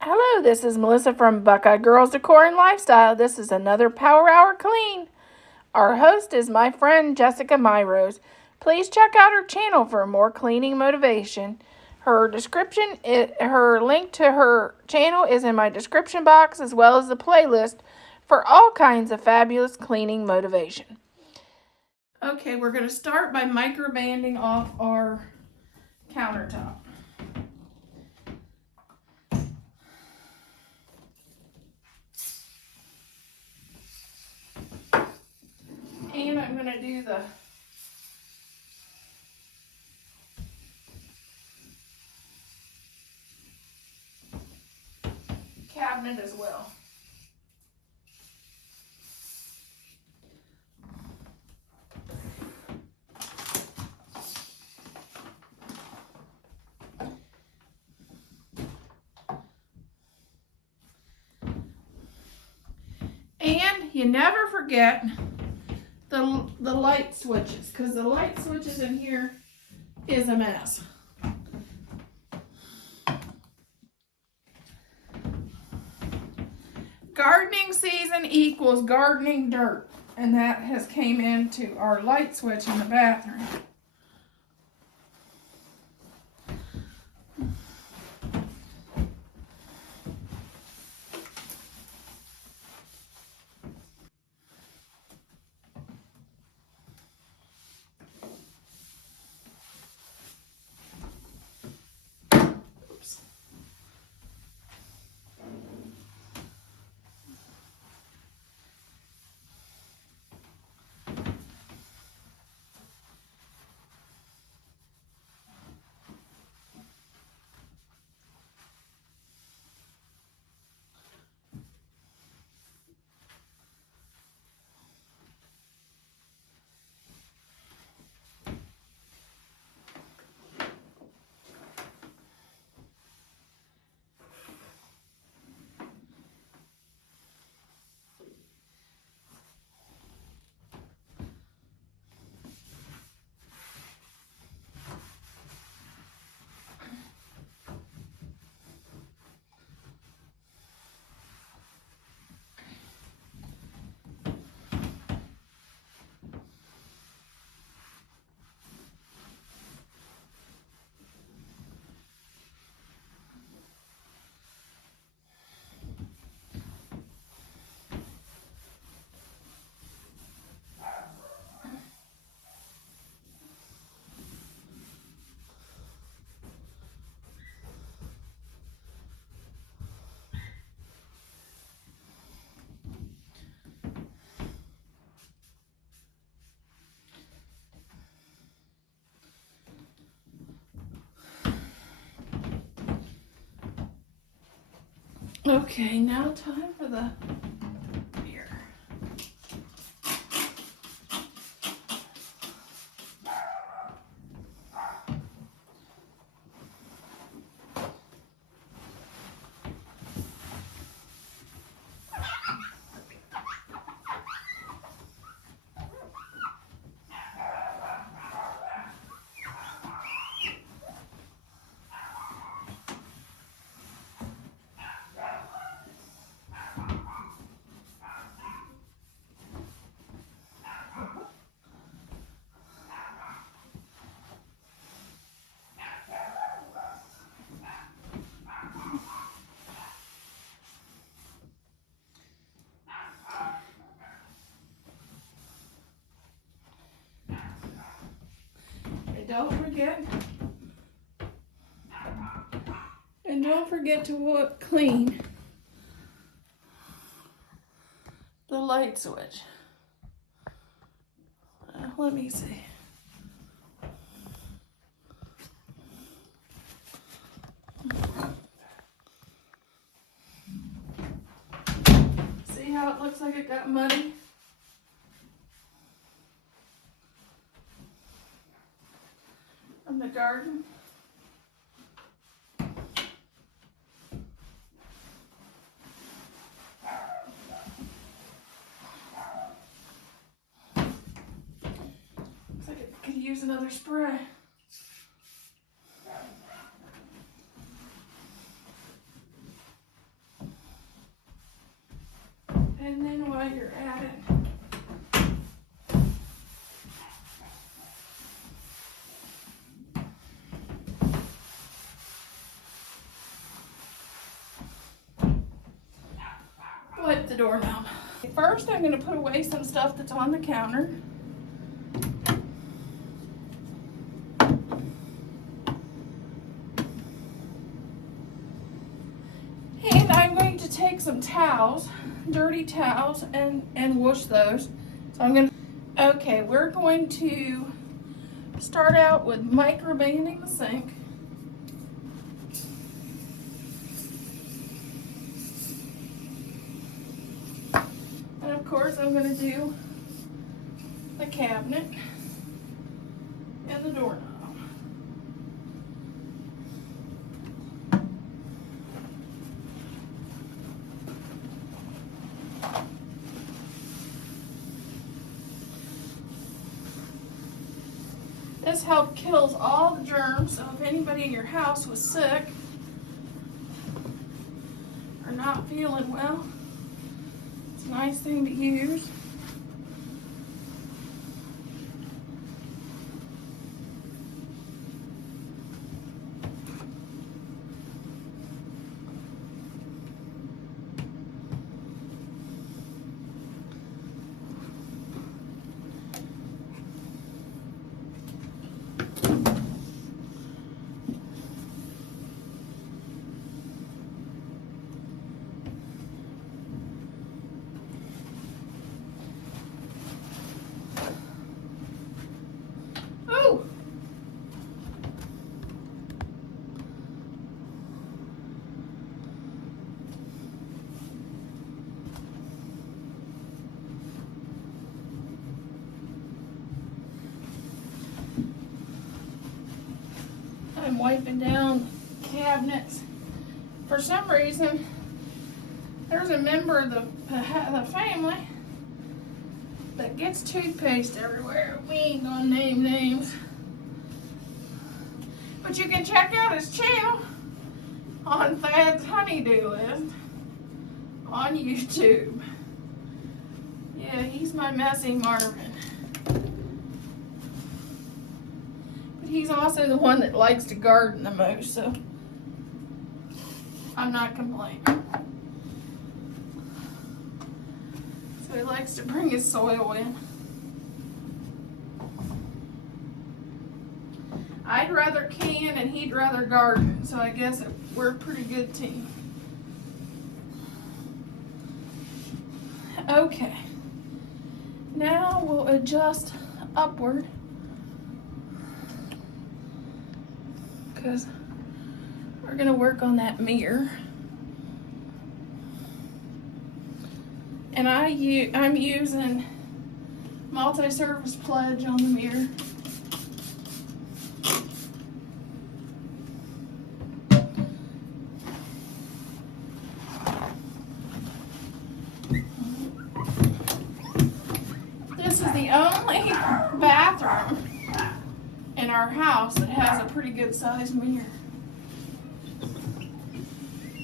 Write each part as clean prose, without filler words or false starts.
Hello, this is Melissa from Buckeye Girls Decor and Lifestyle. This is another Power Hour Clean. Our host is my friend Jessica Myros. Please check out her channel for more cleaning motivation. Her link to her channel is in my description box, as well as the playlist for all kinds of fabulous cleaning motivation. Okay, we're going to start by microbanding off our countertop. And I'm going to do the cabinet as well. And you never forget the light switches, because the light switches in here is a mess. Gardening season equals gardening dirt, and that has came into our light switch in the bathroom. Oops. Okay, now time for the beer. Don't forget to clean the light switch. Let me see. See how it looks like it got muddy? From the garden. Looks like it could use another spray. the doorknob. First, I'm going to put away some stuff that's on the counter. And I'm going to take some towels, dirty towels, and wash those. So I'm going to, okay, we're going to start out with microbanding the sink. And of course, I'm going to do the cabinet and the doorknob. This help kills all the germs, so if anybody in your house was sick or not feeling well, it's a nice thing to use. Oh! I'm wiping down cabinets. For some reason, there's a member of the family that gets toothpaste everywhere. We ain't gonna name names. But you can check out his channel on Thad's Honeydew List on YouTube. Yeah, he's my messy Marvin. But he's also the one that likes to garden the most, so I'm not complaining. So he likes to bring his soil in. I'd rather can and he'd rather garden, so I guess we're a pretty good team. Okay, now we'll adjust upward because we're gonna work on that mirror. And I'm using multi-surface pledge on the mirror. This is the only bathroom in our house that has a pretty good sized mirror.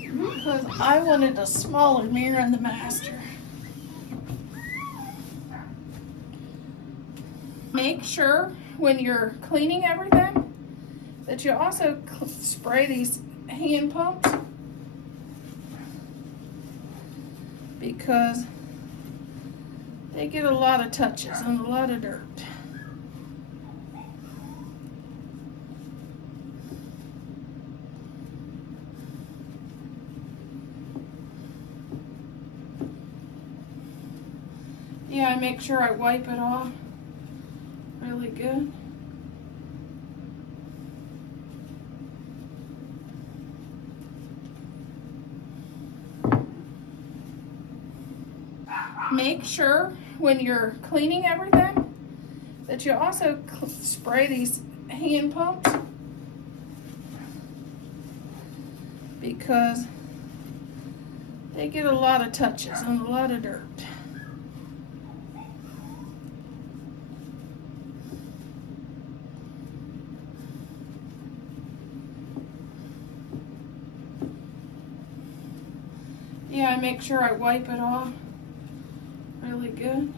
Because I wanted a smaller mirror in the master. Make sure when you're cleaning everything that you also spray these hand pumps, because they get a lot of touches and a lot of dirt. Yeah, I make sure I wipe it off really good. Make sure when you're cleaning everything that you also spray these hand pumps, because they get a lot of touches and a lot of dirt. Yeah, I make sure I wipe it off really good.